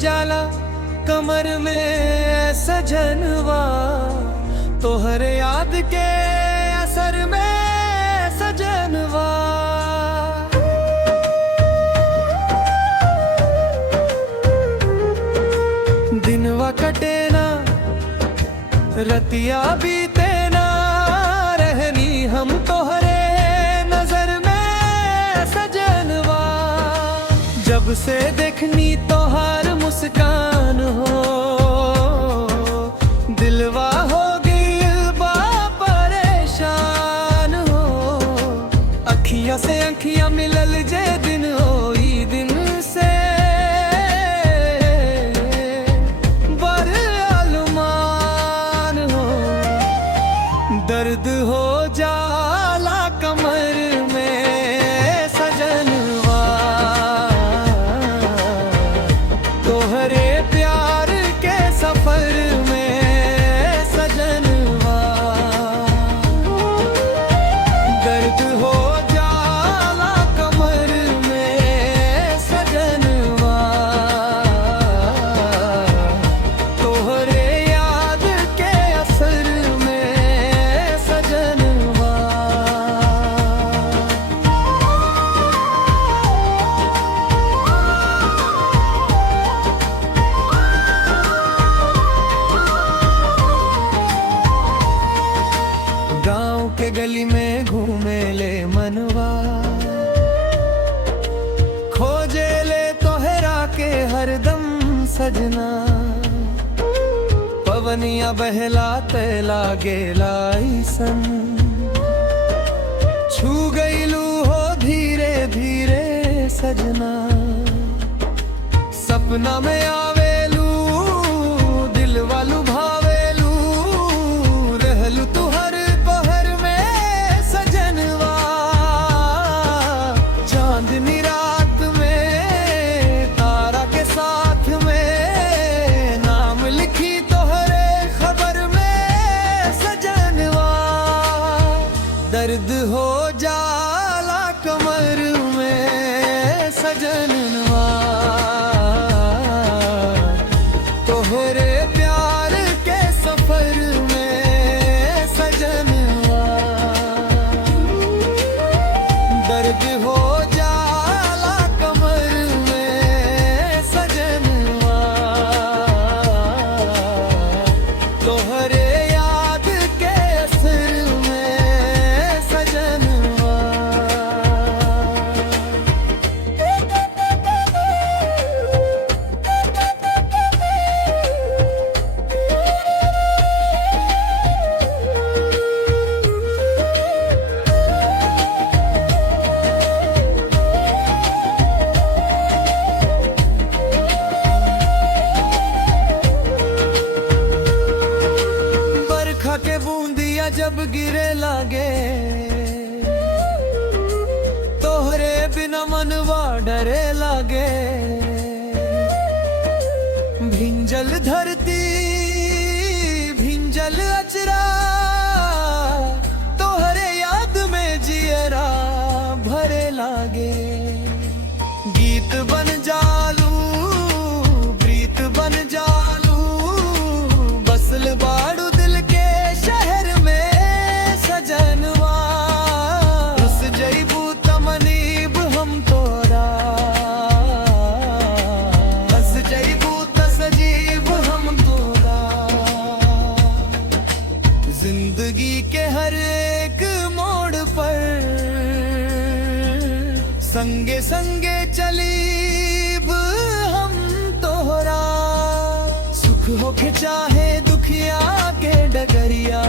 जाला कमर में सजनवा, तोहरे याद के असर में सजनवा। दिनवा कटे ना रतिया बीते ना, रहनी हम तोहरे नजर में सजनवा। जब से देखनी तोहार मुस्कान हो, दिलवा हो गई बा परेशान हो। अखियां से अखियां मिलल जे दिन होई, दिन से दर्द हो जाला कमर में सजनवा, तोहरे प्यार के सफर में सजनवा। दर्द हो जाला कमर में सजनवा, तोहरे याद के असर के गली में घूमे ले मनवा, खोजे ले तोहरा के हरदम सजना। पवनिया बहला तैला गेला सन, छू गईलू हो धीरे धीरे सजना। सपना में आवेलू दिल वालू भावेलू, रहलू तू हर चांदनी रात में तारा के साथ में, नाम लिखी तोहरे खबर में सजनवा। दर्द हो जाला कमर में सजनवा, तोहरे प्यार के सफर में सजनवा। दर्द हो के बूंदिया जब गिरे लागे, तोहरे बिना मनवा डरे लागे। भिंजल धरती भिंजल अचरा, तोहरे याद में जियरा भरे लागे। गीत बन जालू प्रीत बन जालू, बसल बाड़ू जिंदगी के हर एक मोड़ पर। संगे संगे चलीब हम तोहरा, सुख हो के चाहे दुखिया के डगरिया।